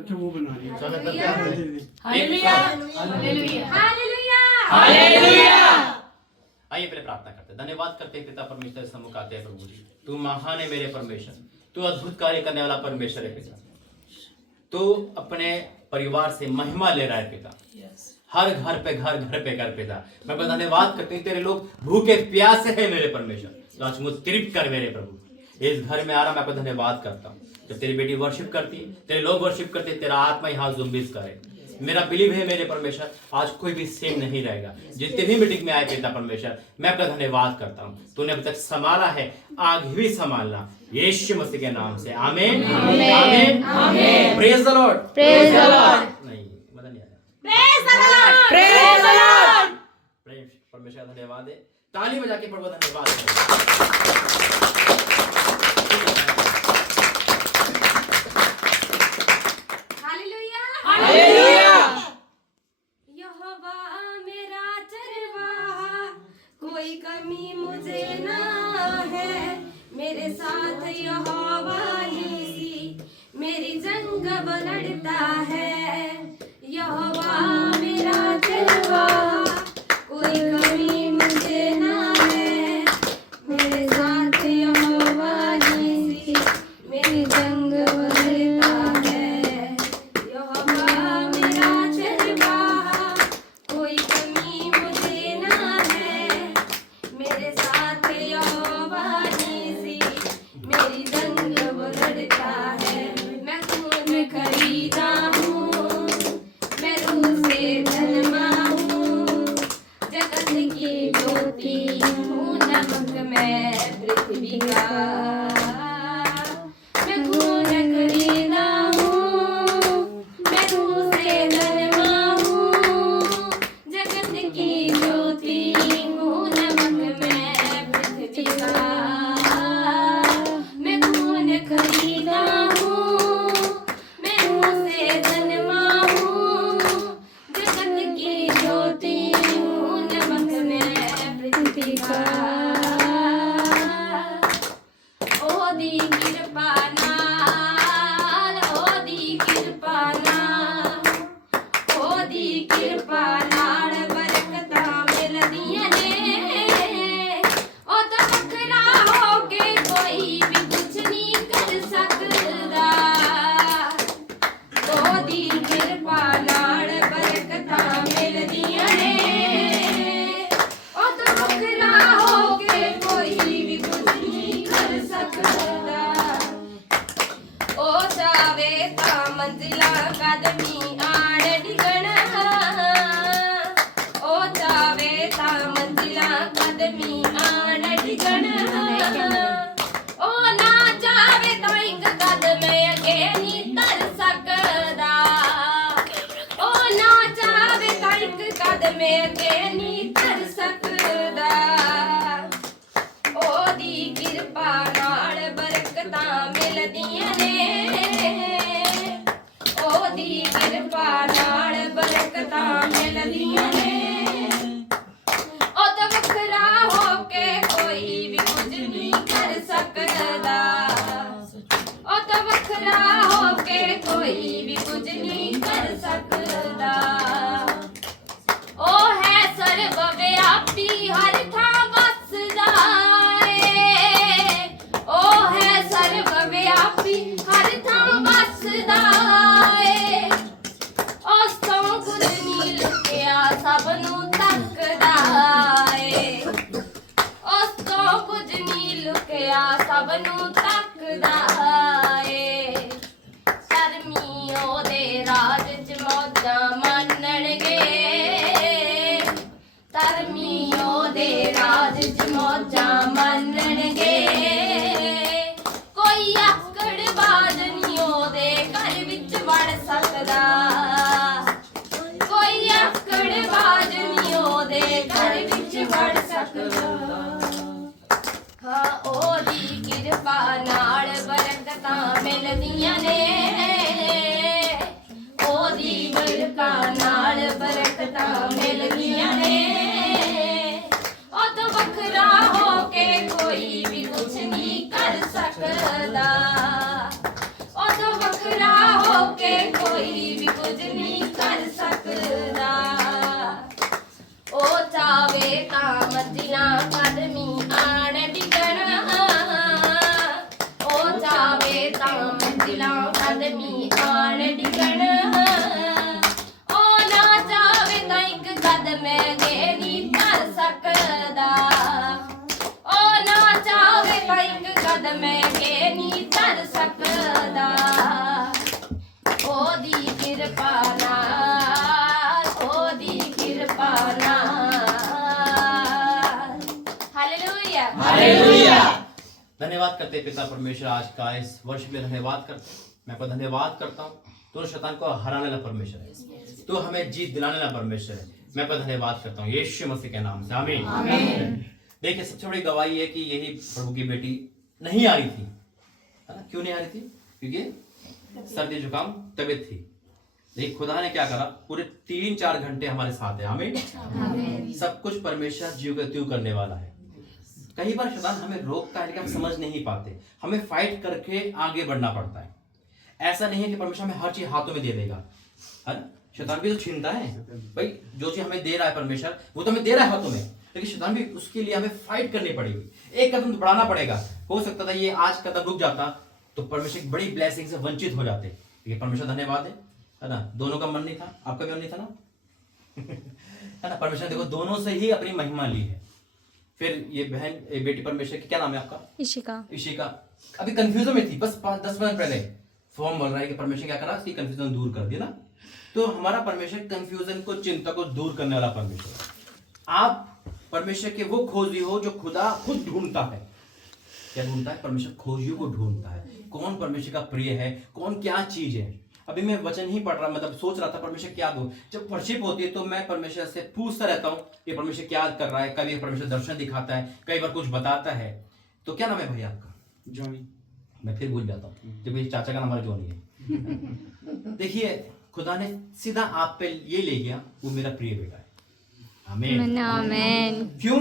अच्छा वो बना रही है। स्वागत करते हैं। Hallelujah hallelujah hallelujah hallelujah. आइए पहले प्रार्थना करते हैं। धन्यवाद करते हैं पिता परमेश्वर सम्मुख आते हैं प्रभु जी। तू महान है मेरे परमेश्वर, तू अद्भुत कार्य करने वाला परमेश्वर है पिता। तू अपने परिवार से महिमा ले रहा है पिता, हर घर पे घर पिता। मैं धन्यवाद करती हूँ, तेरे लोग भूखे प्यासे हैं मेरे परमेश्वर, तो आज मुझे तृप्त कर मेरे प्रभु। इस घर में आ रहा मैं आपको धन्यवाद करता हूँ। जब तेरी बेटी वर्शिप करती है, तेरे लोग वर्शिप करते हैं, तेरा आत्मा यहाँ जुम्बिश करे। मेरा बिलीव है मेरे परमेश्वर, आज कोई भी सेम नहीं रहेगा। जितने भी मीटिंग में आए पिता परमेश्वर, मैं आपका धन्यवाद करता हूँ। तूने अभी तक संभाला है, आगे भी संभालना, यीशु मसीह के नाम से आमीन आमीन आमीन। Praise the Lord, praise the Lord, नहीं मजा नहीं आया। Praise the Lord, praise the Lord. परमेश्वर का धन्यवाद है। ताली बजा के प्रभु धन्यवाद करें। Hallelujah hallelujah. यहोवा मेरा चरवाहा, कोई कमी मुझे ना है। मेरे साथ यहोवा नीसी, मेरी जंग वो लड़ता है। यहोवा मेरा चरवाहा, कोई कमी मुझे ना है। मेरे साथ यहोवा नीसी, मेरी जंग वो लड़ता है। यहोवा मेरा चरवाहा, कोई कमी मुझे ना है। मेरे साथ यहोवा नीसी, मेरी जंग वो लड़ता है। मैं खून खरीदा हूँ, मैं रूह से जन्मा हूँ। जगत की ज्योति हूँ, नमक मैं पृथ्वी का। मैं खून खरीदा हूँ, मैं रूह से जन्मा हूँ। जगत की ज्योति हूँ, नमक मैं पृथ्वी का। मैं खून खरीदा हूँ, मैं रूह से जन्मा हूँ। जगत की ज्योति हूँ, नमक मैं पृथ्वी का। ओदी कृपा नाल, ओदी कृपा नाल, ओदी कृपा नाल बरकतां मिलदियां ने। ओ तां वखरा हो के कोई भी कुछ नहीं कर सकदा। ओदी कृपा नाल बरकतां मिलदियां ने। ओ तां वखरा हो के कोई भी कुछ नहीं कर सकदा। ओ जावे तां मंजिला कदमी आड़ डिगण। ओ जावे तां मंजिला कदमी आड़ डिगण। ओ ना जावे तां इक कदम अगे नहीं तर सकदा। ओ ना जावे तां इक कदम अगे नहीं तर सकदा। ओदी किरपा नाल बरकतां मिलदियां ने। ओदी किरपा नाल बरकतां मिलदियां ने। ओ तां वखरा हो के कोई भी कुछ नहीं कर सकदा। ओ तां वखरा हो के कोई भी कुछ नहीं कर सकदा। ओ है सर्वव्यापी, हर थां बसदा ए। ओ है सर्वव्यापी, हर थां बसदा ए। उस तो कुछ नहीं लुकिया, सब नूं तकदा ए। उस तो कुछ नहीं लुकिया, सब नूं तकदा ए। धर्मी ओदे राज च मौजां मानणगे। धर्मी ओदे राज च मौजां मानणगे। कोई आकड़बाज नहीं ओदे घर विच वड़ सकदा। कोई आकड़बाज नहीं ओदे घर विच वड़ सकदा। हाँ ओदी किरपा नाल बरकतां मिलदियां ने। ओदी किरपा नाल बरकतां मिलदियां ने। ओ तो वखरा हो के कोई भी कुछ नहीं कर सकदा। ओ तो वखरा हो के कोई भी कुछ नहीं कर सकदा ओ चावे ता मंजिला कदमी आण डिगना ओ चावे ता मंजिला कदमी आण डिगना ओ ना चावे ता एक कदम अगे नहीं कर सकदा ओ ना चावे ता एक कदम अगे नहीं कर सकदा ओदी कृपा नाल ओदी कृपा नाल हालेलुया हालेलुया। धन्यवाद करते हैं पिता परमेश्वर आज का इस वर्ष के लिए धन्यवाद करते हैं। मैं आपको धन्यवाद करता हूँ। तो शैतान को हराने वाला परमेश्वर है, तो हमें जीत दिलाने वाला परमेश्वर है। मैं आपको धन्यवाद करता हूँ यीशु मसीह के नाम से आमीन। देखिए सबसे बड़ी गवाही है कि यही प्रभु की बेटी नहीं आ रही थी, है ना? क्यों नहीं आ रही थी? क्योंकि सर्दी जुकाम तबीयत थी। देखिए खुदा ने क्या करा, पूरे 3-4 घंटे हमारे साथ है। आमीन। सब कुछ परमेश्वर जीव का त्यों करने वाला है। कई बार शैतान हमें रोकता है लेकिन हम समझ नहीं पाते, हमें फाइट करके आगे बढ़ना पड़ता है। ऐसा नहीं है कि परमेश्वर हमें हर चीज हाथों में दे देगा, है ना? शैतान भी तो छीनता है भाई, जो चीज हमें दे रहा है परमेश्वर वो तो हमें दे रहा है हाथों में, लेकिन शैतान भी उसके लिए हमें फाइट करनी पड़ेगी, एक कदम बढ़ाना पड़ेगा। हो सकता था ये आज कदम रुक जाता तो परमेश्वर की बड़ी ब्लेसिंग से वंचित हो जाते, लेकिन परमेश्वर धन्यवाद है ना? दोनों का मन नहीं था, आपका भी मन नहीं था ना? है ना? परमेश्वर देखो दोनों से ही अपनी महिमा ली है। फिर ये बहन ये बेटी परमेश्वर की क्या नाम है आपका? इशिका अभी कंफ्यूजन में थी, बस 5-10 मिनट पहले फॉर्म बोल रहा है कि परमेश्वर क्या करा, इसकी कंफ्यूजन दूर कर दिया ना। तो हमारा परमेश्वर कंफ्यूजन को, चिंता को दूर करने वाला परमेश्वर। आप परमेश्वर के वो खोजी हो जो खुदा खुद ढूंढता है। क्या ढूंढता है? परमेश्वर खोजियों को ढूंढता है। कौन परमेश्वर का प्रिय है, कौन क्या चीज है। अभी मैं वचन ही पढ़ रहा, मतलब सोच रहा था परमेश्वर क्या दो। जब वर्शिप होती है तो मैं परमेश्वर से पूछता रहता हूँ कि परमेश्वर क्या कर रहा है। कभी परमेश्वर दर्शन दिखाता है, कई बार कुछ बताता है। तो क्या नाम है भैया आपका? जॉनी। मैं फिर भूल जाता हूँ, जब मेरे चाचा का नाम हमारा जॉनी है। देखिए खुदा ने सीधा आप पे ये ले गया, वो मेरा प्रिय बेटा है। आमीन आमीन। क्यों?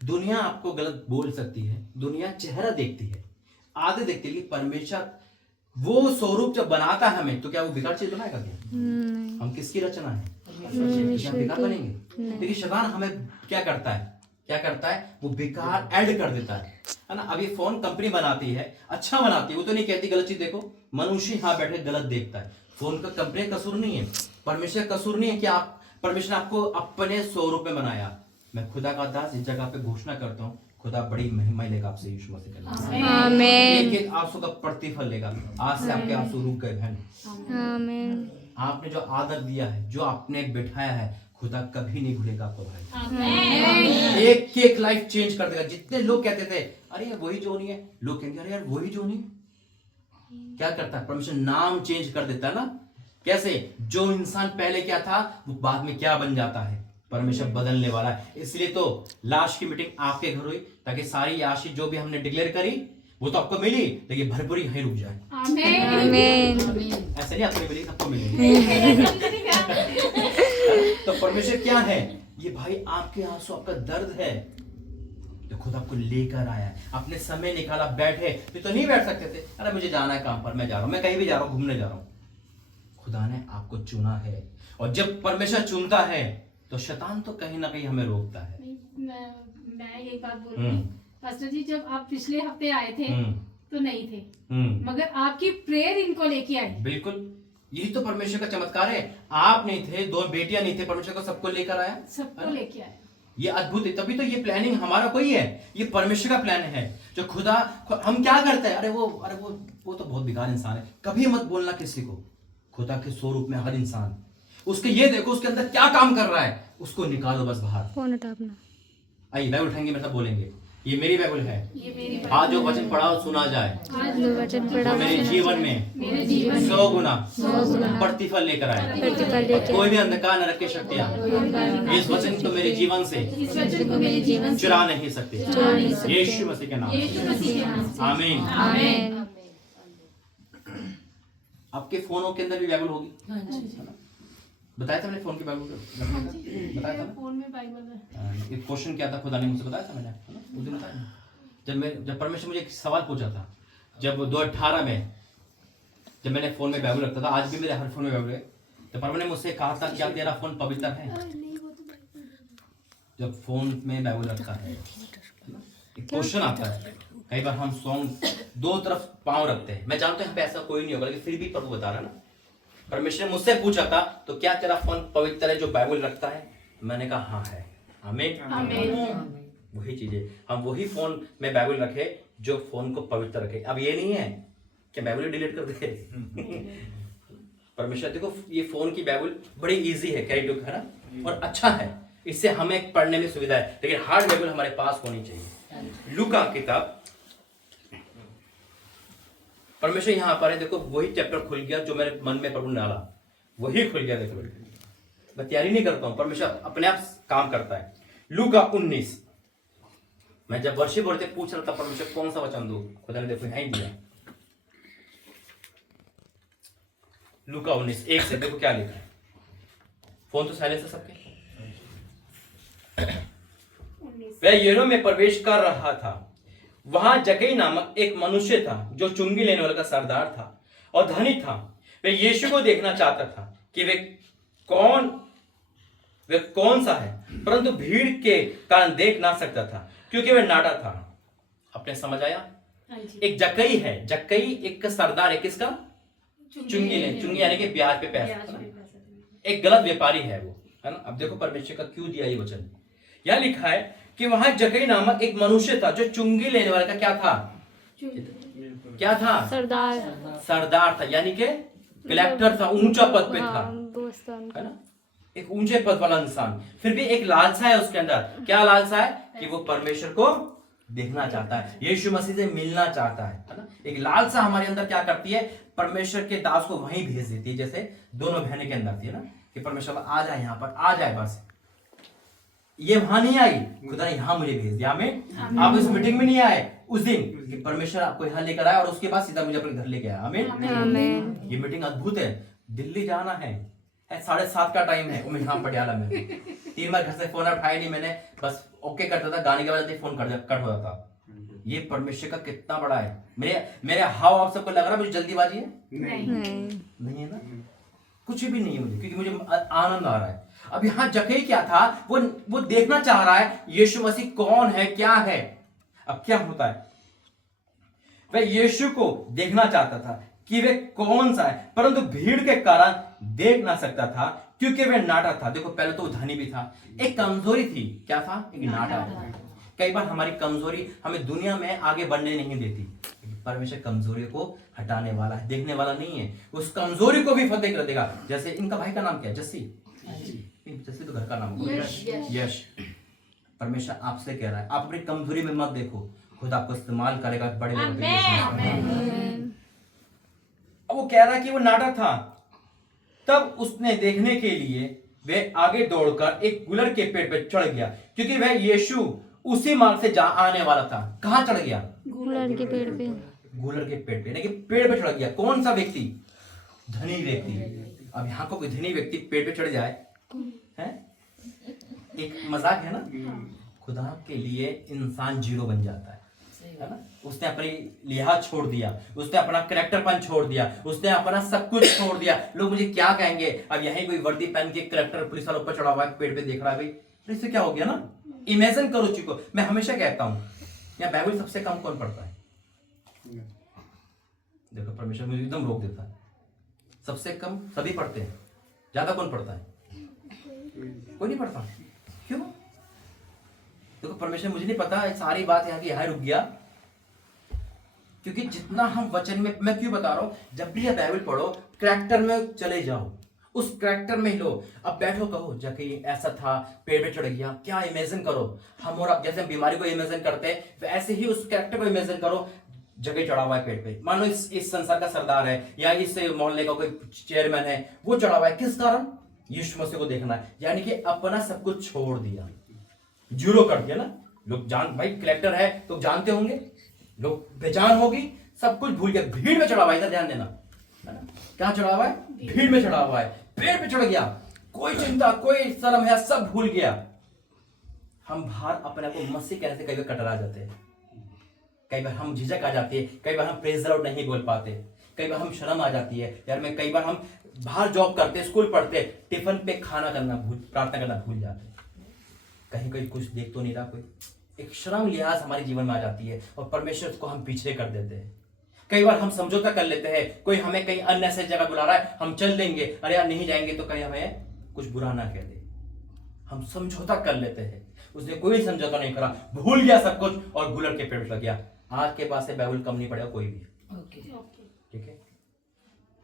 दुनिया आपको गलत बोल सकती है, दुनिया चेहरा देखती है, आधे देखती है, लेकिन परमेश्वर वो स्वरूप जब बनाता है हमें, तो क्या वो बेकार चीज बनाएगा क्या? हम किसकी रचना है? क्या बेकार बनेंगे? लेकिन शैतान हमें क्या करता है, वो बेकार ऐड कर देता है ना। अब ये फोन कंपनी बनाती है, अच्छा बनाती है, वो तो नहीं कहती गलत चीज देखो। मनुष्य यहाँ बैठे गलत देखता है। फोन का कंपनी कसूर नहीं है, परमेश्वर कसूर नहीं है कि आप परमेश्वर ने आपको अपने स्वरूप में बनाया। मैं खुदा का दास इस जगह पे घोषणा करता हूँ, खुदा बड़ी महिमा लेगा आपसे यीशु मसीह के नाम से। आमीन। एक आंसू का प्रतिफल लेगा। आज से आपके आंसू रुक गए बहन। आमीन। आपने जो आदर दिया है, जो आपने बिठाया है, खुदा कभी नहीं भूलेगा आपको भाई। एक लाइफ चेंज कर देगा। जितने लोग कहते थे अरे यार वही जो नहीं है, लोग कहेंगे अरे यार वही जो नहीं। क्या करता है परमेश्वर? नाम चेंज कर देता है ना। कैसे? जो इंसान पहले क्या था वो बाद में क्या बन जाता है। परमेश्वर बदलने वाला है। इसलिए तो लास्ट की मीटिंग आपके घर हुई, ताकि सारी आशीष जो भी हमने डिक्लेयर करी वो तो आपको मिली, लेकिन भरपूरी यहीं रुक जाए। आमीन। ऐसे नहीं आपको मिली, सबको मिलेगी। तो परमेश्वर क्या है? ये भाई आपके आंसू, आपका दर्द है, तो खुद आपको लेकर आया है। आपने समय निकाला, बैठे फिर तो नहीं बैठ सकते थे। अरे मुझे जाना है काम पर, मैं जा रहा हूं, मैं कहीं भी जा रहा हूं, घूमने जा रहा हूं। खुदा ने आपको चुना है, और जब परमेश्वर चुनता है तो शैतान तो कहीं ना कहीं हमें रोकता है। मैं एक बात बोल रही हूँ पास्टर जी, जब आप पिछले हफ्ते आए थे तो नहीं थे, मगर आपकी प्रेयर इनको लेके आई। बिल्कुल, यही तो परमेश्वर का चमत्कार है। आप नहीं थे, 2 बेटियां नहीं थे, परमेश्वर को सबको लेकर आया, सबको लेके आया। ये अद्भुत है। तभी तो ये प्लानिंग हमारा कोई है, ये परमेश्वर का प्लान है। जो खुदा, हम क्या करते हैं, अरे वो तो बहुत बेकार इंसान है। कभी मत बोलना किसी को। खुदा के स्वरूप में हर इंसान, उसके ये देखो उसके अंदर क्या काम कर रहा है, उसको निकालो बस बाहर। फोन उठा अपना। आइए बाइबल उठाएंगे, मतलब बोलेंगे ये मेरी बाइबल है। आज जो वचन पढ़ा सुना जाए, तो मेरे जीवन में 100 गुना प्रतिफल लेकर आए। कोई भी अंधकार नरक की शक्तियां इस वचन को मेरे जीवन से चुरा नहीं सकते। यीशु मसीह के नाम से आमीन। आपके फोनों के अंदर भी बाइबल होगी, बताया था मैंने फोन की बाइबल बताया था ना? फोन में बाइबल है। एक क्वेश्चन क्या था, खुदा ने मुझसे बताया था, मैंने उस दिन बताया। जब परमेश्वर मुझे एक सवाल पूछा था, जब 2018 में जब मैंने फोन में बाइबल रखता था, आज भी मेरे हर फोन में बाइबल है, तो परम ने मुझसे कहा था क्या तेरा फोन पवित्र है? जब फोन में बाइबल रखा है, एक क्वेश्चन आता है, कई बार हम सॉन्ग दो तरफ पांव रखते हैं। मैं जानता हूं यहाँ पे ऐसा कोई नहीं होगा, लेकिन फिर भी प्रभु बता रहा है ना। परमेश्वर ने मुझसे पूछा था तो क्या तेरा फोन पवित्र है जो बाइबल रखता है? मैंने कहा हाँ है। आमीन। वही चीजें, हम वही फोन में बाइबल रखे जो फोन को पवित्र रखे। अब ये नहीं है कि बाइबल डिलीट कर दे। परमेश्वर देखो, ये फोन की बाइबल बड़ी इजी है, कैरी टू, है ना, और अच्छा है, इससे हमें पढ़ने में सुविधा है, लेकिन हार्ड बाइबल हमारे पास होनी चाहिए। लूका किताब, परमेश्वर यहाँ पर है, देखो वही चैप्टर खुल गया जो मेरे मन में प्रभु ने डाला, वही खुल गया। देखो मैं तैयारी नहीं करता हूं, परमेश्वर अपने आप काम करता है। लूका 19, मैं जब वर्षी बोलते पूछ रहा था परमेश्वर कौन सा वचन दूं, खुदा ने देखो यहीं दिया। लूका 19 1 से देखो क्या लिखा है। फोन तो साइलेंस है सबके। वह यरीहो में प्रवेश कर रहा था, वहां जक्कई नामक एक मनुष्य था जो चुंगी लेने वाला का सरदार था और धनी था। वह यीशु को देखना चाहता था कि वे कौन सा है, परंतु भीड़ के कारण देख ना सकता था क्योंकि वह नाटा था। आपने समझ आया? एक जक्कई है, जक्कई एक सरदार है, किसका? चुंगी ले, चुंगी यानी कि ब्याज पे पैसा, एक गलत व्यापारी है वो, है ना। अब देखो परमेश्वर का क्यों दिया ये वचन। यह लिखा है कि वहां जक्कई नामक एक मनुष्य था जो चुंगी लेने वाले का क्या था? क्या था? सरदार था, यानी कि कलेक्टर था, ऊंचा पद पे था, है ना, एक ऊंचे पद वाला इंसान। फिर भी एक लालसा है उसके अंदर। क्या लालसा है? कि वो परमेश्वर को देखना चाहता है, यीशु मसीह से मिलना चाहता है ना। एक लालसा हमारे अंदर क्या करती है? परमेश्वर के दास को वहीं भेज देती है, जैसे दोनों बहनें के अंदर थी ना, कि परमेश्वर आ जाए, यहाँ पर आ जाए। बस ये वहां नहीं आई, खुदा ने यहाँ मुझे भेज दिया। आमीन। आप इस मीटिंग में नहीं आए उस दिन कि परमेश्वर आपको यहाँ लेकर आया और उसके बाद सीधा मुझे अपने घर लेके आया। आमीन। ये मीटिंग अद्भुत है। दिल्ली जाना है 7:30 का टाइम है, मैं यहाँ पटियाला में 3 बार घर से फोन उठाया नहीं मैंने, बस ओके करता था, गाने के बाद फोन कट हो जाता। ये परमेश्वर का कितना बड़ा है। मेरे हाव आप सबको लग रहा है मुझे जल्दीबाजी है? नहीं है ना, कुछ भी नहीं है मुझे, क्योंकि मुझे आनंद आ रहा है। अब यहाँ जक्कई क्या था? वो देखना चाह रहा है यीशु मसीह कौन है, क्या है। अब क्या होता है? वह यीशु को देखना चाहता था कि वे कौन सा है, परंतु भीड़ के कारण देख ना सकता था क्योंकि वह नाटा था। देखो पहले तो धनी भी था, एक कमजोरी थी। क्या था? एक नाटा था। कई बार हमारी कमजोरी हमें दुनिया में आगे बढ़ने नहीं देती। परमेश्वर कमजोरी को हटाने वाला है, देखने वाला नहीं है, उस कमजोरी को भी फतेह कर देगा। जैसे इनका भाई का नाम क्या है? जस्सी। जस्सी तो घर का नाम है, यश। परमेश्वर आपसे कह रहा है आप अपनी कमजोरी में मत देखो, खुद आपको इस्तेमाल करेगा बड़े लेवल पे। अब वो कह रहा है कि वो नाटा था। तब उसने देखने के लिए वह आगे दौड़कर एक गुलर के पेड़ पर चढ़ गया, क्योंकि वह यीशु उसी मार्ग से जा आने वाला था। कहां चढ़ गया? गुलर के पेड़ पे। गुलर के पेड़ पे, यानी कि पेड़ पे चढ़ गया। कौन सा व्यक्ति? धनी व्यक्ति। अब यहाँ को कोई धनी व्यक्ति पेड़ पे चढ़ जाए है? एक मजाक है ना। खुदा के लिए इंसान जीरो बन जाता है ना। उसने अपनी लिहाज छोड़ दिया, उसने अपना करेक्टरपन छोड़ दिया, उसने अपना सब कुछ छोड़ दिया। लोग मुझे क्या कहेंगे? अब यहीं कोई वर्दी पहन के करेक्टर पुलिस वाला ऊपर चढ़ा हुआ है, पेड़ पे देख रहा है, भाई इससे क्या हो गया ना। इमेजिन करो चीज को। मैं हमेशा कहता हूं यहाँ बाइबल सबसे कम कौन पढ़ता है? देखो परमेश्वर मुझे एकदम रोक देता है। सबसे कम सभी पढ़ते हैं, ज्यादा कौन पढ़ता है? कोई नहीं पढ़ता। क्यों? देखो परमेश्वर मुझे नहीं पता, सारी बात यहाँ की यहाँ रुक गया, क्योंकि जितना हम वचन में, मैं क्यों बता रहा हूं, जब भी आप बाइबल पढ़ो कैरेक्टर में चले जाओ, उस कैरेक्टर में ही लो। अब बैठो कहो जक्कई ऐसा था, पेड़ पे चढ़ गया, क्या इमेजिन करो। हम और आप जैसे बीमारी को इमेजिन करते हैं वैसे ही उस कैरेक्टर को इमेजिन करो। जगह चढ़ा हुआ है पेड़ पे, मानो इस संसार का सरदार है या इस मोहल्ले का कोई चेयरमैन है, वो चढ़ा हुआ है। किस कारण? यीशु मसीह को देखना है, यानी कि अपना सब कुछ छोड़ दिया, जीरो कर दिया ना। लोग जान, भाई कलेक्टर है तो जानते होंगे, लोग बेजान होगी, सब कुछ भूल गया। भीड़ में चढ़ा हुआ है, इधर ध्यान देना, है ना। क्या चढ़ा हुआ है? भीड़ में चढ़ा हुआ है, पेड़ पे चढ़ गया, कोई चिंता कोई शर्म है सब भूल गया। हम बाहर अपने को मसीह कहने से कई बार कतरा जाते हैं, कई बार हम झिझक आ जाती है, कई बार हम प्रेज द लॉर्ड नहीं बोल पाते, कई बार हम शर्म आ जाती है यार, मैं कई बार हम बाहर जॉब करते, स्कूल पढ़ते, टिफिन पे खाना करना प्रार्थना करना भूल जाते, कहीं कोई कुछ देख तो नहीं रहा, कोई एक शर्म लिहाज हमारे जीवन में आ जाती है और परमेश्वर को हम पीछे कर देते हैं। कई बार हम समझौता कर लेते हैं, कोई हमें कहीं अन्य से जगह बुला रहा है, हम चल देंगे, अरे यार नहीं जाएंगे तो कहीं हमें कुछ बुरा ना कह दे, हम समझौता कर लेते हैं। उसने कोई समझौता नहीं करा, भूल गया सब कुछ और गुलर के पेड़ लग गया। आज के बाद से बाइबल कम नहीं पड़ेगा कोई भी, ठीक है।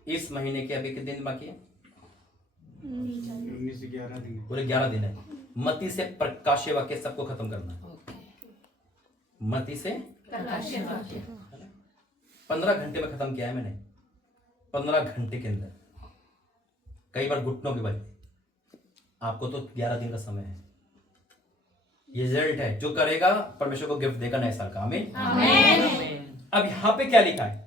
इस महीने के अभी कितने दिन बाकी है? 19 से 11 दिन। पूरे 11 दिन है। मत्ती से प्रकाश्य वाक्य सबको खत्म करना है। मत्ती से 15 घंटे में खत्म किया है मैंने, 15 घंटे के अंदर, कई बार घुटनों के बल। आपको तो 11 दिन का समय है, ये रिजल्ट है, जो करेगा परमेश्वर को गिफ्ट देगा नए साल का। आमीन। अब यहां पे क्या लिखा है?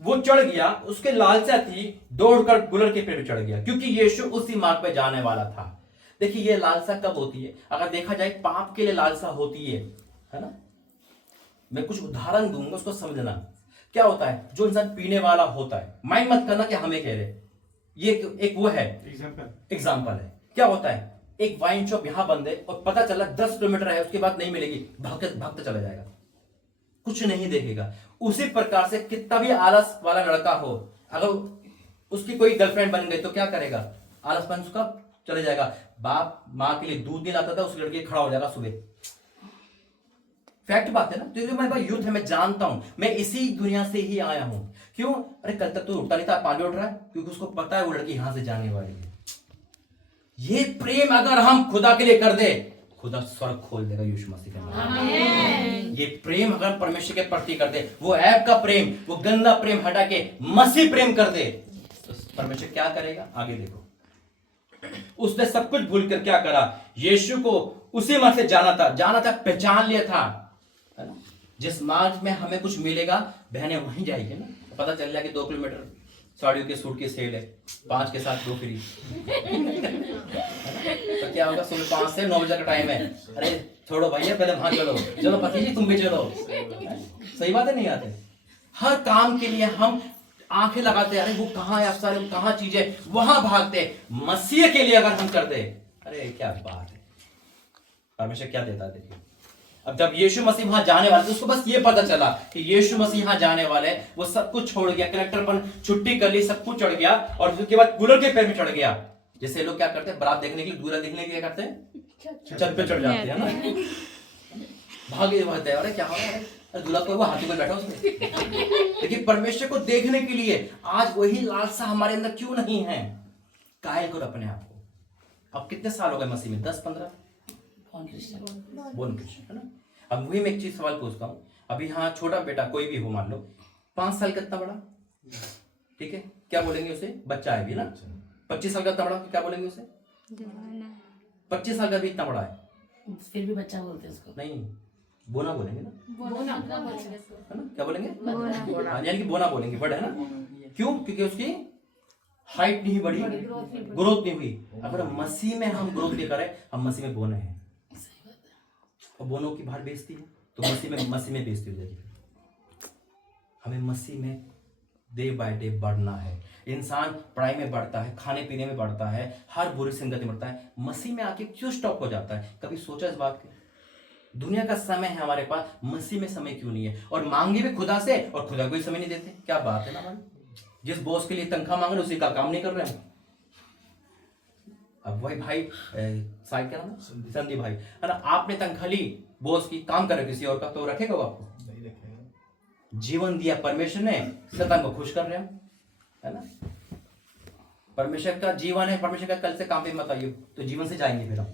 वो चढ़ गया, उसके लालसा थी, दौड़कर गुलर के पेड़ चढ़ गया, क्योंकि यीशु उसी मार्ग पे जाने वाला था। देखिए ये लालसा कब होती है? अगर देखा जाए पाप के लिए लालसा होती है ना। मैं कुछ उदाहरण दूंगा, उसको समझना। क्या होता है? जो इंसान पीने वाला होता है, माइंड मत करना कि हमें कह रहे, ये एक वो है एग्जाम्पल है। क्या होता है? एक वाइन शॉप यहां बंद है और पता चला 10 किलोमीटर है, उसके बाद नहीं मिलेगी, भागते चला जाएगा, कुछ नहीं देखेगा। उसी प्रकार से कितना भी आलस वाला लड़का हो, अगर उसकी कोई गर्लफ्रेंड बन गई तो क्या करेगा? आलसपन उसका चले जाएगा। बाप माँ के लिए दूध नहीं लाता था, उस लड़की खड़ा हो जाएगा सुबह। फैक्ट बात है ना। तो ये मेरे पास यूथ है, मैं जानता हूं, मैं इसी दुनिया से ही आया हूं। क्यों? अरे कल तक तो उठता नहीं था, पानी उठ रहा है, क्योंकि उसको पता है वो लड़की यहां से जाने वाली है। ये प्रेम अगर हम खुदा के लिए कर दे, खुदा स्वर्ग खोल देगा यीशु मसीह के नाम। ये प्रेम अगर परमेश्वर के प्रति कर दे, वो ऐप का प्रेम, वो गंदा प्रेम हटा के मसीह प्रेम कर दे, तो परमेश्वर क्या करेगा? आगे देखो। उसने सब कुछ भूल कर क्या करा? यीशु को उसी मार्ग से जाना था, पहचान लिया था, है ना। जिस मार्ग में हमें कुछ मिलेगा, बहनें वहीं जाएगी ना। पता चल जाए कि 2 किलोमीटर साड़ियों के सूट की सेल है, 5 के साथ 2 फ्री। तो क्या होगा? सुबह 5 से 9 बजे का टाइम है, अरे छोड़ो भैया, पहले वहां चलो पति जी तुम भी चलो। सही बात है, नहीं आते? हर काम के लिए हम आंखें लगाते हैं, अरे वो कहाँ है अफसर, कहाँ चीज है, वहां भागते। मसीह के लिए अगर हम कर दे, अरे क्या बात है, परमेश्वर क्या देता है। देखिए अब जब यीशु मसीह वहां जाने वाले थे, उसको बस ये पता चला कि यीशु मसीह यहां जाने वाले, वो सब कुछ छोड़ गया, कलेक्टरपन छुट्टी कर ली, सब कुछ चढ़ गया, और उसके बाद गुलर के पैर में चढ़ गया। जैसे लोग क्या करते हैं, बारात देखने के लिए, दूल्हा देखने के लिए क्या करते हैं? छत पे चढ़ जाते हैं ना, भागे भागते हैं, अरे क्या हो रहा है, दूल्हा को वो हाथी पर बैठा उसमें। लेकिन परमेश्वर को देखने के लिए आज वही लालसा हमारे अंदर क्यों नहीं है? कायल करो अपने आप को। अब कितने साल हो गए मसीह में? 10-15 बोन क्रिश्चियन, है ना। अब वही मैं एक चीज सवाल पूछता हूँ, अभी हाँ छोटा बेटा कोई भी हो, मान लो 5 साल का इतना बड़ा, ठीक है, क्या बोलेंगे उसे? बच्चा है भी ना। 25 साल का इतना बड़ा, क्या बोलेंगे उसे? 25 साल का भी इतना बड़ा है, फिर भी बच्चा बोलते हैं उसको। नहीं, बोना बोलेंगे ना, बोना है ना। क्या बोलेंगे? यानी कि बोना बोलेंगे, बड़ा है ना। क्यों? क्योंकि उसकी हाइट नहीं बढ़ी, ग्रोथ नहीं हुई। अगर मसीह में हम ग्रोथ नहीं करें, हम मसीह में बोने हैं, और बोनों की बाहर बेइज्जती है, तो मसीह में बेइज्जती हो जाएगी। हमें मसीह में डे बाय डे बढ़ना है। इंसान पढ़ाई में बढ़ता है, खाने पीने में बढ़ता है, हर बुरी संगति में बढ़ता है, मसीह में आके क्यों स्टॉप हो जाता है? कभी सोचा इस बात की? दुनिया का समय है हमारे पास, मसीह में समय क्यों नहीं है? और मांगे भी खुदा से, और खुदा को ही समय नहीं देते। क्या बात है ना हमारी। जिस बॉस के लिए तनख्वाह मांग रहे उसी का काम नहीं कर रहे हैं। अब वही भाई साइड क्या नाम, संदीप भाई, है ना, आपने तनख्वाह ली बॉस की, काम कर रहे किसी और का, तो रखेगा वो आपको? नहीं रखेगा। जीवन दिया परमेश्वर ने, शैतान को खुश कर रहे हैं, है ना। परमेश्वर का जीवन है, परमेश्वर का कल से काम पे मत आइए, तो जीवन से जाएंगे फिर हम।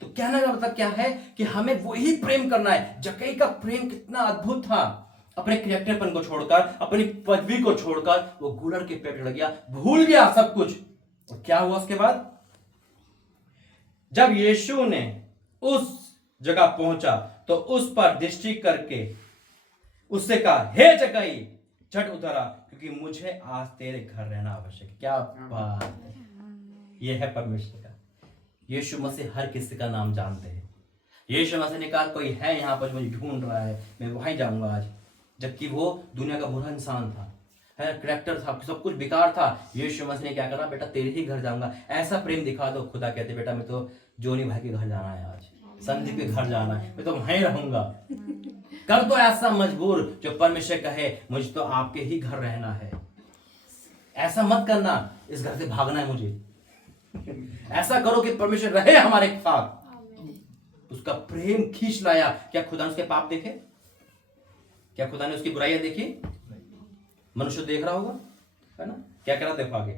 तो कहने का मतलब क्या है कि हमें वही प्रेम करना है। जक्कई का प्रेम कितना अद्भुत था, अपने कैरेक्टरपन को छोड़कर, अपनी पदवी को छोड़कर वो गुलर के पेड़ चढ़ गया, भूल गया सब कुछ। और क्या हुआ उसके बाद? जब यीशु ने उस जगह पहुंचा तो उस पर दृष्टि करके उससे कहा, हे जक्कई झट उतरा, क्योंकि मुझे आज तेरे घर रहना आवश्यक है। क्या बात है, यह है परमेश्वर का। यीशु मसीह हर किसी का नाम जानते हैं। यीशु मसीह ने कहा, कोई है यहाँ पर मुझे ढूंढ रहा है, मैं वहीं जाऊंगा आज। जबकि वो दुनिया का बुरा इंसान था, है, करैक्टर था, सब कुछ बेकार था। यीशु मसीह ने क्या करा, बेटा तेरे ही घर जाऊंगा, ऐसा प्रेम दिखा दो। खुदा कहते बेटा मैं तो जोनी भाई के घर जाना है, आज संदीप के घर जाना है, मैं तो वहीं रहूंगा। कर दो ऐसा मजबूर जो परमेश्वर कहे मुझे तो आपके ही घर रहना है। ऐसा मत करना इस घर से भागना है मुझे। ऐसा करो कि परमेश्वर रहे हमारे साथ। उसका प्रेम खींच लाया। क्या खुदा ने उसके पाप देखे? क्या खुदा ने उसकी बुराइयां देखी? मनुष्य देख रहा होगा, है ना? क्या करा देखो आगे।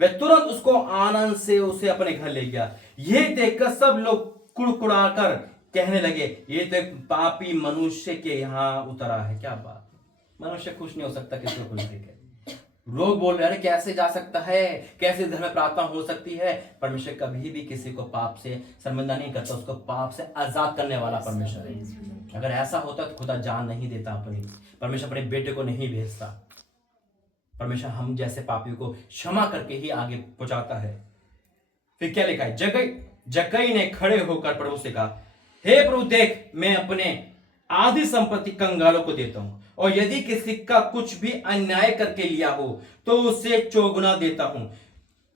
वह तुरंत उसको आनंद से उसे अपने घर ले गया। यह देखकर सब लोग कुड़कुड़ाकर कहने लगे ये तो एक पापी मनुष्य के यहाँ उतरा है। क्या बात, मनुष्य खुश नहीं हो सकता किसी को खुश देखे। लोग बोल रहे हैं कैसे जा सकता है, कैसे घर में प्रार्थना हो सकती है। परमेश्वर कभी भी किसी को पाप से शर्मिंदा नहीं करता, उसको पाप से आजाद करने वाला परमेश्वर है। अगर ऐसा होता तो खुदा जान नहीं देता अपनी, परमेश्वर अपने बेटे को नहीं भेजता। परमेश्वर हम जैसे पापियों को क्षमा करके ही आगे पहुंचाता है। फिर क्या लिखा है, जक्कई ने खड़े होकर प्रभु से कहा, हे प्रभु देख मैं अपने आधी संपत्ति कंगालों को देता हूं, और यदि किसी का कुछ भी अन्याय करके लिया हो तो उसे चौगुना देता हूं।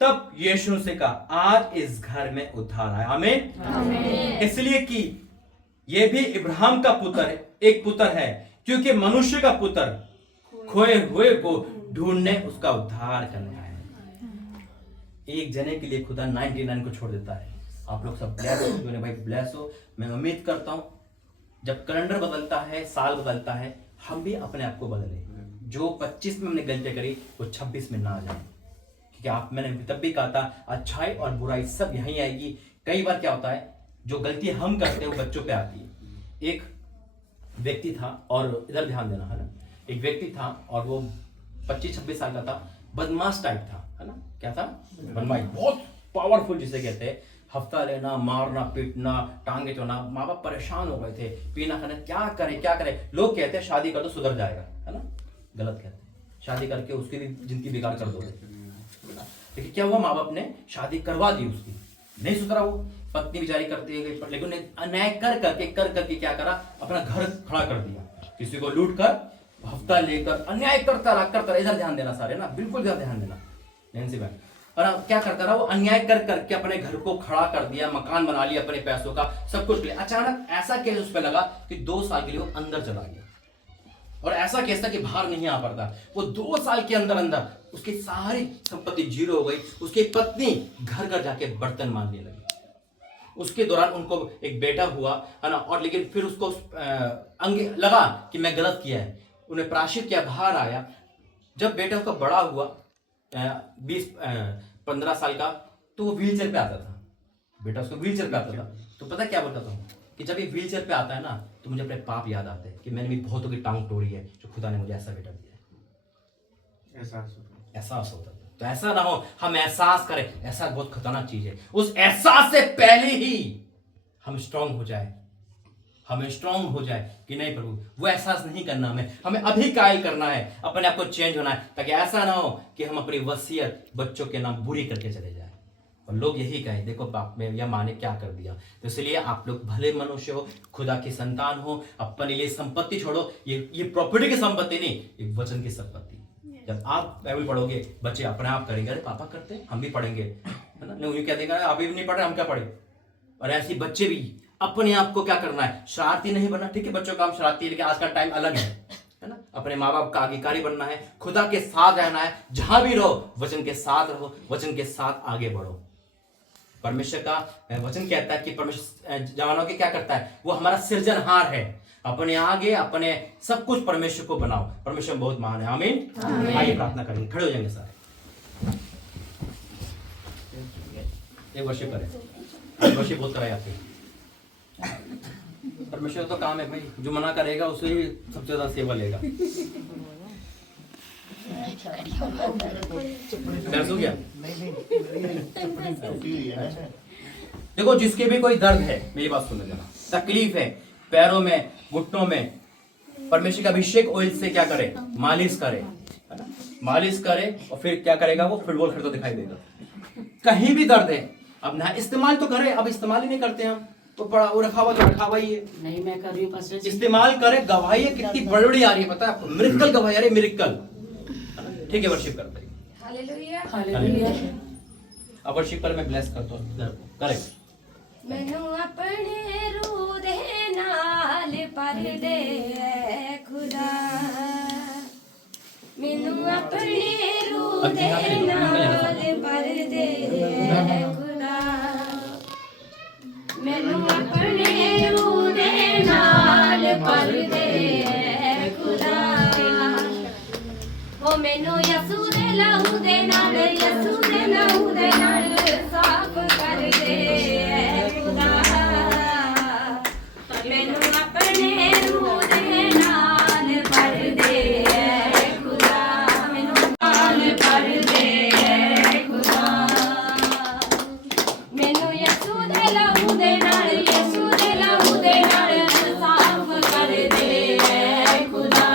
तब यीशु से कहा, आज इस घर में उद्धार आया। आमीन। इसलिए कि यह भी इब्राहिम का पुत्र है, एक पुत्र है, क्योंकि मनुष्य का पुत्र खोए हुए को ढूंढने उसका उद्धार करने आया है। एक जने के लिए खुदा 99 को छोड़ देता है। आप लोग सब ब्लेस हो, जो भाई ब्लेस हो। मैं उम्मीद करता हूं जब कैलेंडर बदलता है, साल बदलता है, हम भी अपने आप को बदले। जो 25 में हमने गलती करी वो 26 में ना आ जाए, क्योंकि मैंने तब भी कहा था अच्छाई और बुराई सब यहीं आएगी। कई बार क्या होता है जो गलती हम करते हैं वो बच्चों पे आती है। एक व्यक्ति था, और इधर ध्यान देना, है ना, एक व्यक्ति था और वो 25-26 साल का था, बदमाश टाइप था, है ना। क्या था? बदमाश, बहुत पावरफुल जिसे कहते हैं। हफ्ता लेना, मारना, पीटना, टांगे चोना। माँ बाप परेशान हो गए थे, पीना खाना, क्या करे। लोग कहते हैं शादी कर दो सुधर जाएगा, है ना। गलत कहते हैं, शादी करके उसकी भी जिंदगी बेकार कर दो। लेकिन क्या हुआ, माँ बाप ने शादी करवा दी उसकी, नहीं सुधरा वो। पत्नी बेचारी करती है, लेकिन अन्याय कर करके क्या करा, अपना घर खड़ा कर दिया। किसी को लूट कर, हफ्ता लेकर अन्याय करता रहा। इधर ध्यान देना सारे ना, बिल्कुल ध्यान देना नैन्सी बहन। और क्या करता रहा वो, अन्याय करके अपने घर को खड़ा कर दिया, मकान बना लिया अपने पैसों का, सब कुछ लिया। अचानक ऐसा केस उस पर लगा कि 2 साल के लिए वो अंदर चला गया, और ऐसा केस था कि बाहर नहीं आ पाता। वो 2 साल के अंदर उसकी सारी संपत्ति जीरो हो गई। उसकी पत्नी घर जाके बर्तन मांजने लगी। उसके दौरान उनको एक बेटा हुआ, है ना। और लेकिन फिर उसको अंग लगा कि मैं गलत किया है, उन्हें प्रायश्चित किया, बाहर आया। जब बेटा उसका बड़ा हुआ 20-15 साल का, तो वो व्हील चेयर पे आता था। बेटा उसको व्हील चेयर पे आता था। तो पता क्या बोलता था कि जब ये व्हील चेयर पे आता है ना, तो मुझे अपने पाप याद आते हैं कि मैंने भी बहुतों की टांग तोड़ी है, जो खुदा ने मुझे ऐसा बेटा दिया है। एहसास होता था। तो ऐसा ना हो, हम एहसास करें। एहसास बहुत खतरनाक चीज है। उस एहसास से पहले ही हम स्ट्रांग हो जाए, हमें स्ट्रांग हो जाए कि नहीं प्रभु, वो एहसास नहीं करना हमें अभी कायल करना है, अपने आप को चेंज होना है, ताकि ऐसा ना हो कि हम अपनी वसीयत बच्चों के नाम बुरी करके चले जाए और लोग यही कहें देखो बाप में या माँ ने क्या कर दिया। तो इसलिए आप लोग भले मनुष्य हो, खुदा की संतान हो, अपने लिए संपत्ति छोड़ो। ये प्रॉपर्टी की संपत्ति नहीं, एक वचन की संपत्ति। जब आप बाइबल पढ़ोगे, बच्चे अपने आप करेंगे, अरे पापा करते हैं हम भी पढ़ेंगे, है ना। नहीं क्या देगा, आप भी नहीं पढ़ रहे हम क्या पढ़े। और ऐसे बच्चे भी अपने आप को क्या करना है, शरारती नहीं बनना। ठीक है, बच्चों का काम शरारती है, लेकिन आज का टाइम अलग है ना। अपने माँ बाप का आज्ञाकारी बनना है, खुदा के साथ रहना है। जहां भी रहो वचन के साथ रहो, वचन के साथ आगे बढ़ो। परमेश्वर का वचन कहता है कि परमेश्वर जवानों के क्या करता है, वो हमारा सृजनहार है। अपने आगे अपने सब कुछ परमेश्वर को बनाओ। परमेश्वर बहुत महान है। आमीन। आइए प्रार्थना करेंगे, खड़े हो जाएंगे सारे। एक वर्षिप करें, वर्षिप बहुत कराए आपके। परमेश्वर तो काम है भाई, जो मना करेगा उसे ही सबसे ज्यादा सेवा लेगा। हो गया। देखो जिसके भी कोई दर्द है, मेरी बात सुनने जरा, तकलीफ है पैरों में, घुटनों में, परमेश्वर का अभिषेक ऑयल से क्या करे, मालिश करे, है ना। मालिश करे और फिर क्या करेगा, वो फुटबॉल खेलता दिखाई देगा। कहीं भी दर्द है, अब ना इस्तेमाल तो करे, अब इस्तेमाल ही नहीं करते हम। वो पड़ा वो रखा हुआ तो रखा हुआ ही है। नहीं मैं कर रही हूँ पास्टर जी। इस्तेमाल करें, गवाही कितनी बड़ी बड़ी आ रही है पता है आपको, मिरेकल गवाही आ रही है, मिरेकल। ठीक है वर्शिप करते हैं। Hallelujah hallelujah. अब वर्शिप पर मैं ब्लेस करता हूं। करेक्ट। मैनू अपने रूह दे नाल पर दे खुदा, मैनू अपने रूह दे नाल पर दे खुदा, मैनू अपने रूह दे नाल पर दे खुदा, ओ मैनू यसू दे लहू दे नाल, यसू दे लहू दे नाल साफ कर दे खुदा, मैनू अपने रूह दे नाल भर दे खुदा, मैनू नाल भर दे खुदा, मैनू यसू दे लहू दे नाल, यसू दे लहू दे नाल साफ कर दे खुदा,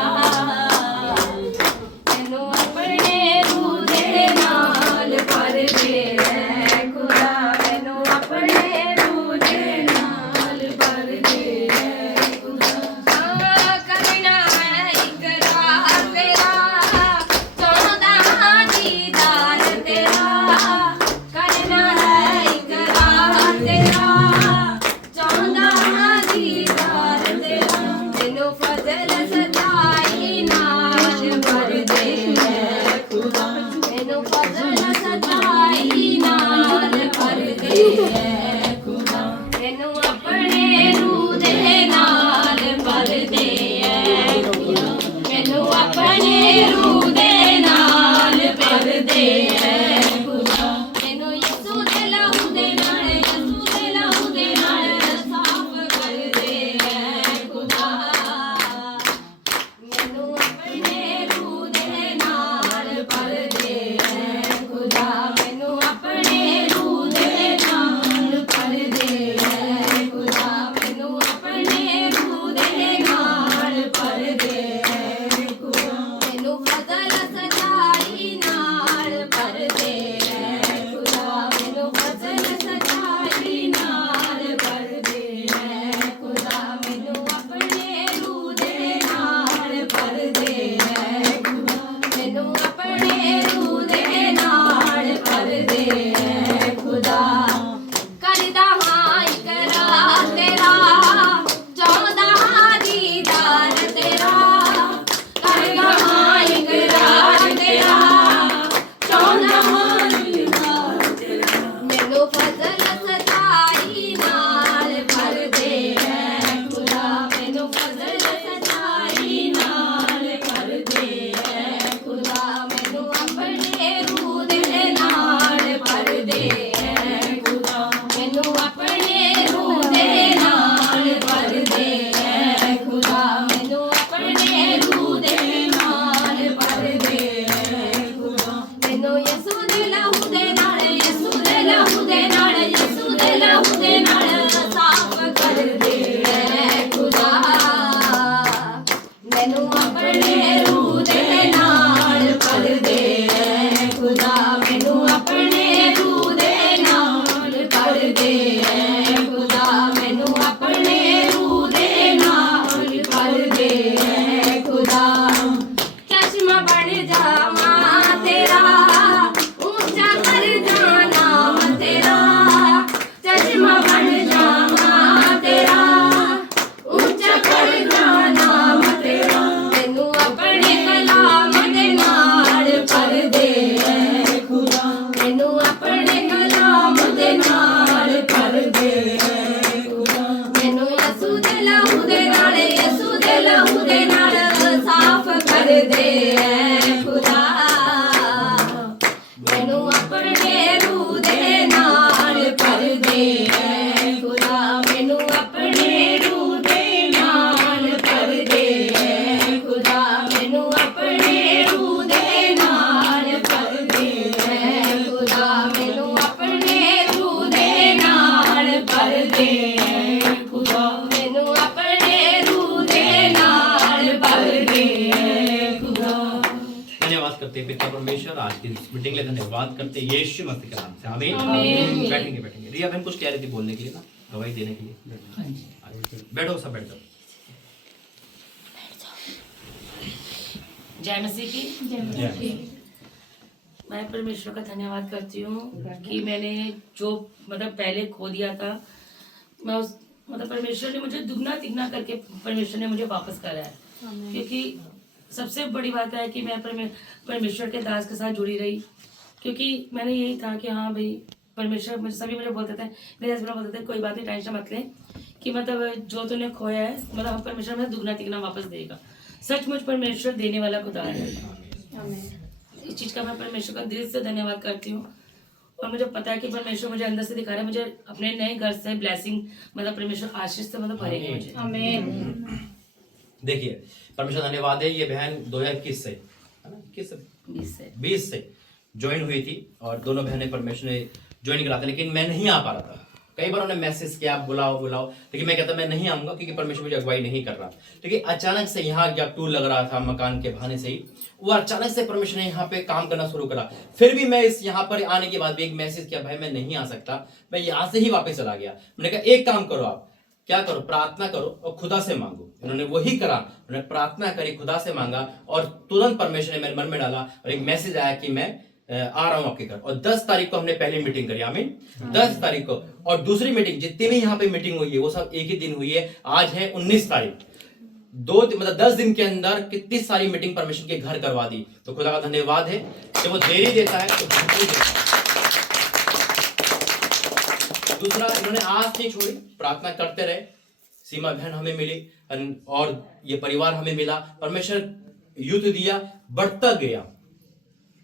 मैनू अपने रूह दे नाल भर दे खुदा, मैनू अपने रूह दे नाल भर दे खुदा, करना है इकरार तेरा, चाहता हाँ दीदार तेरा, करना है इकरार तेरा, चाहता हाँ दीदार तेरा, मैनू फजल सच्चाई नाल भर दे खुदा, मैनू फजल सच्चाई नाल भर दे खुदा, मैनू अपने रूह दे नाल भर दे खुदा, मैनू अपने रूह दे नाल भर दे खुदा, मैनू यसू दे लहू दे नाल, यसू दे लहू दे नाल साफ कर दे खुदा, मैनू अपने रूह दे नाल भर दे खुदा, मैनू अपने रूह दे नाल भर दे खुदा, मैनू अपने रूह दे नाल भर दे खुदा, मैनू फजल सच्चाई नाल भर दे खुदा, मैनू फजल सच्चाई नाल भर दे खुदा, मैनू अपने रूह दे नाल भर दे खुदा, मैनू अपने रूह दे नाल भर दे खुदा, करदा हाँ इकरार तेरा, चाहदा हाँ दीदार तेरा, करदा हाँ इकरार तेरा, चाहदा हाँ दीदार तेरा, मैनू फजल सच्चाई नाल भर दे खुदा, मैनू फजल सच्चाई नाल भर दे खुदा, मैनू अपने रूह दे नाल भर दे खुदा, मैनू अपने रूह दे नाल भर दे खुदा, मैनू अपने रूह दे नाल भर दे खुदा, मैनू यसू दे लहू दे नाल, यसू दे लहू दे नाल, यसू दे लहू दे नाल साफ कर दे खुदा, मैनू अपने रूह दे नाल भर दे खुदा, मैनू अपने रूह दे नाल भर दे खुदा, मैनू अपने रूह दे नाल भर दे खुदा, चश्मा बन जावां तेरा, ऊंचा कर जा नाम तेरा, चश्मा बन जावां तेरा, ऊंचा कर जा नाम तेरा, मैनू अपने कलाम दे नाल भर दे खुदा, मैनू अपने कलाम दे नाल भर दे खुदा, मैनू यसू दे लहू दे नाल, यसू दे लहू दे नाल साफ कर दे खुदा, मैनू अपने रूह दे नाल भर दे खुदा, मैनू अपने रूह दे नाल भर दे खुदा, मैनू अपने रूह दे नाल भर दे खुदा, मैनू अपने रूह दे नाल भर दे खुदा, मैनू अपने रूह दे नाल भर दे खुदा। धन्यवाद करते हैं पिता परमेश्वर, आज की इस मीटिंग के लिए धन्यवाद करते हैं यीशु मसीह के नाम से, आमीन। आमीन। बैठेंगे बैठेंगे। रिया बहन कुछ कह रही थी बोलने के लिए ना। गवाही देने के लिए। हाँ जी। बैठो, सब बैठ जाओ। जय मसीह की। जय मसीह। मैं परमेश्वर का धन्यवाद करती हूँ कि मैंने जो मतलब पहले खो दिया था, मैं उस मतलब परमेश्वर ने मुझे दुगना तिगना करके परमेश्वर ने मुझे वापस करा है। क्योंकि सबसे बड़ी बात है कि मैं परमेश्वर के दास के साथ जुड़ी रही, क्योंकि मैंने यही था कि हाँ भाई परमेश्वर, मुझे सभी मुझे बोलते थे, मेरे हस्बैंड बोलते थे कोई बात नहीं, टेंशन मत ले, कि मतलब जो तूने खोया है मतलब परमेश्वर में दुगना तिगना वापस देगा। सचमुच परमेश्वर देने वाला खुदा है। इस चीज़ का मैं परमेश्वर का दिल से धन्यवाद करती हूँ। और मुझे पता है कि परमेश्वर मुझे अंदर से दिखा रहा है, मुझे अपने नए घर से ब्लेसिंग मतलब परमेश्वर आशीष से मतलब भरेंगे मुझे। आमीन। देखिए, परमेश्वर धन्यवाद है। ये बहन 2021 से, है ना, 20 से ज्वाइन हुई थी और दोनों बहनें परमेश्वर ने ज्वाइन करा था, लेकिन मैं नहीं आ पा रहा था। कई बार उन्होंने मैसेज किया बुलाओ बुलाओ, लेकिन मैं कहता मैं नहीं आऊंगा क्योंकि परमेश्वर मुझे अगुवाई नहीं कर रहा। लेकिन अचानक से यहाँ जब टूल लग रहा था मकान के बहाने से ही, वो अचानक से परमेश्वर ने यहाँ पे काम करना शुरू करा। फिर भी मैं इस यहाँ पर आने के बाद भी एक मैसेज किया, भाई मैं नहीं आ सकता, मैं यहाँ से ही वापस चला गया। मैंने कहा एक काम करो, आप क्या करो, प्रार्थना करो और खुदा से मांगो। उन्होंने वही करा, उन्होंने प्रार्थना करी, खुदा से मांगा और तुरंत परमेश्वर ने मेरे मन में डाला और एक मैसेज आया कि मैं आ रहा हूं आपके घर। और 10 तारीख को हमने पहली मीटिंग करी, आमीन। 10 तारीख को, और दूसरी मीटिंग जितनी भी यहाँ पे मीटिंग हुई है वो सब एक ही दिन हुई है। आज है 19 तारीख, मतलब 10 दिन के अंदर कितनी सारी मीटिंग परमेश्वर के घर करवा दी। तो खुदा का धन्यवाद है कि वो देरी देता है तो भरपूर देता है। दूसरा, इन्होंने आज नहीं छोड़ी, प्रार्थना करते रहे। सीमा बहन हमें मिली और ये परिवार हमें मिला। परमेश्वर युद्ध दिया, बढ़ता गया।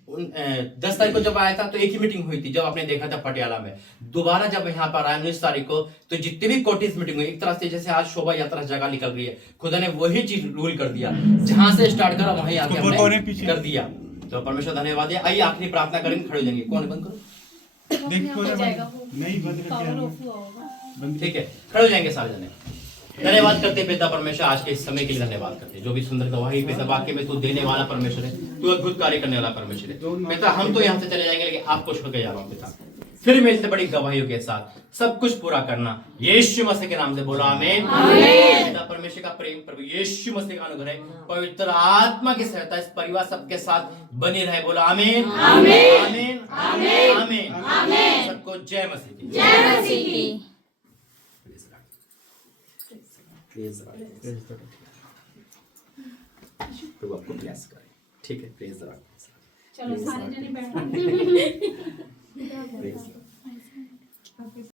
10 तारीख को जब आया था तो एक ही मीटिंग हुई थी, जब आपने देखा था पटियाला में। दोबारा जब यहाँ पर आया 19 तारीख को, तो जितने भी कोटिस मीटिंग हुई, एक तरह से जैसे आज शोभा यात्रा जगह निकल रही है, खुदा ने वही चीज रूल कर दिया, जहां से स्टार्ट करा वहीं आके हमने कर दिया। तो परमेश्वर धन्यवाद है। आइए आखिरी प्रार्थना करेंगे, खड़े हो जाएंगे। कौन बंद करो, ठीक है, खड़े हो जाएंगे सारे जने। धन्यवाद करते पिता परमेश्वर, आज के इस समय के लिए धन्यवाद करते। जो भी सुंदर गवाही पिता, वाक्य में तू देने वाला परमेश्वर है, तू अद्भुत कार्य करने वाला परमेश्वर है पिता। हम तो यहाँ से चले जाएंगे, लेकिन आपको छोड़ के जा रहा हूँ पिता। फिर मिलते बड़ी गवाहियों के साथ, सब कुछ पूरा करना यीशु मसीह के नाम से, बोलो आमीन। पिता परमेश्वर का प्रेम, प्रभु यीशु मसीह का अनुग्रह, पवित्र आत्मा की सहायता इस परिवार सबके साथ बनी रहे, बोलो आमीन आमीन आमीन आमीन। सबको जय मसीह की। प्रभु आपको ब्लेस करे, ठीक है। Praise the Lord. चलो सारे जने बैठ